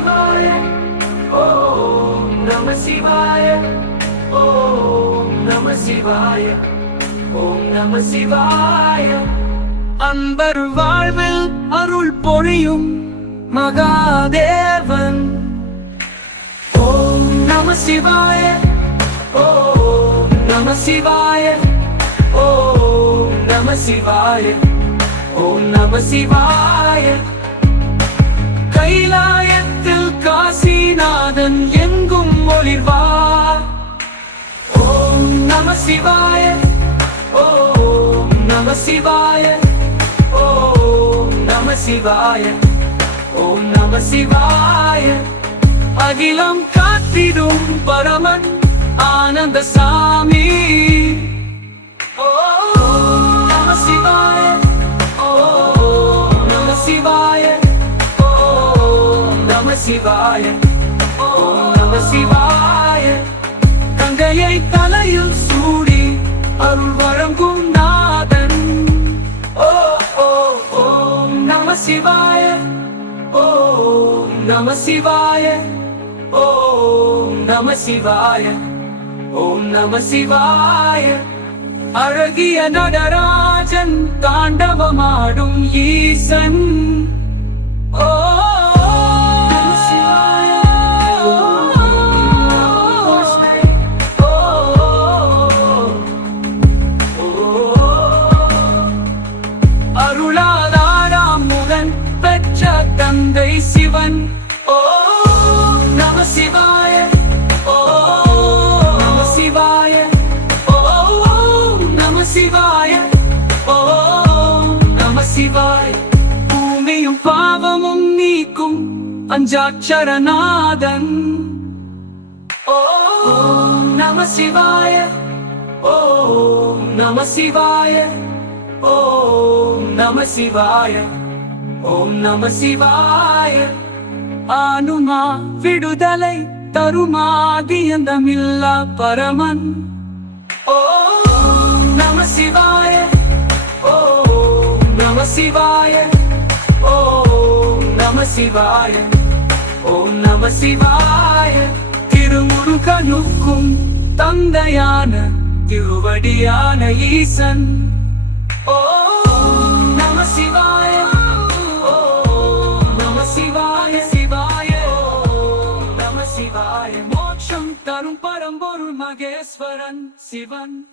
சிவாய. ஓம் நம சிவாய. ஓம் நம சிவாய. ஓம் நம சிவாய. அன்பர் வாழ்வில் அருள் பொழியும் மகாதேவன். ஓம் நம சிவாய. ஓம் நம சிவாய. ஓம் நம சிவாய. ஓம் நம சிவாய. கைலாயத்தில் காசிநாதன் எங்கும் ஒளிர்வார். ஓம் நம சிவாய ஓம் நம சிவாய ஓம் நம சிவாய ஓம் நம சிவாய. அகிலம் காத்திடும் பரமன் ஆனந்த சாமி. ஓ நம சிவாய. ஓம் நம சிவாய. கங்கையை தலையில் சூடி அருள் வழங்கும் நாதன். ஓ ஓம் நம சிவாய. ஓம் நம சிவாய. ஓம் நம சிவாய. ஓம் நம சிவாய. அழகிய நடராஜன் தாண்டவமாடும் ஈசன். சிவாய் பூமியும் பாவமும் நீக்கும் அஞ்சாட்சரநாதன். ஓம் நம சிவாய ஓம் நம சிவாய ஓம் நம சிவாய ஓம் நம சிவாய. ஆனுமா விடுதலை தருமாதியந்தமில்லா பரமன். ஓம் நம சிவாய சிவாய ஓம் நம சிவாய ஓம் நம சிவாய. திருமுருகனுக்கும் தந்தையான திருவடியான ஈசன். ஓம் நம சிவாய ஓம் நம சிவாய சிவாய. நம சிவாய. மோட்சம் தரும் பரம்பொருள் மகேஸ்வரன் சிவன்.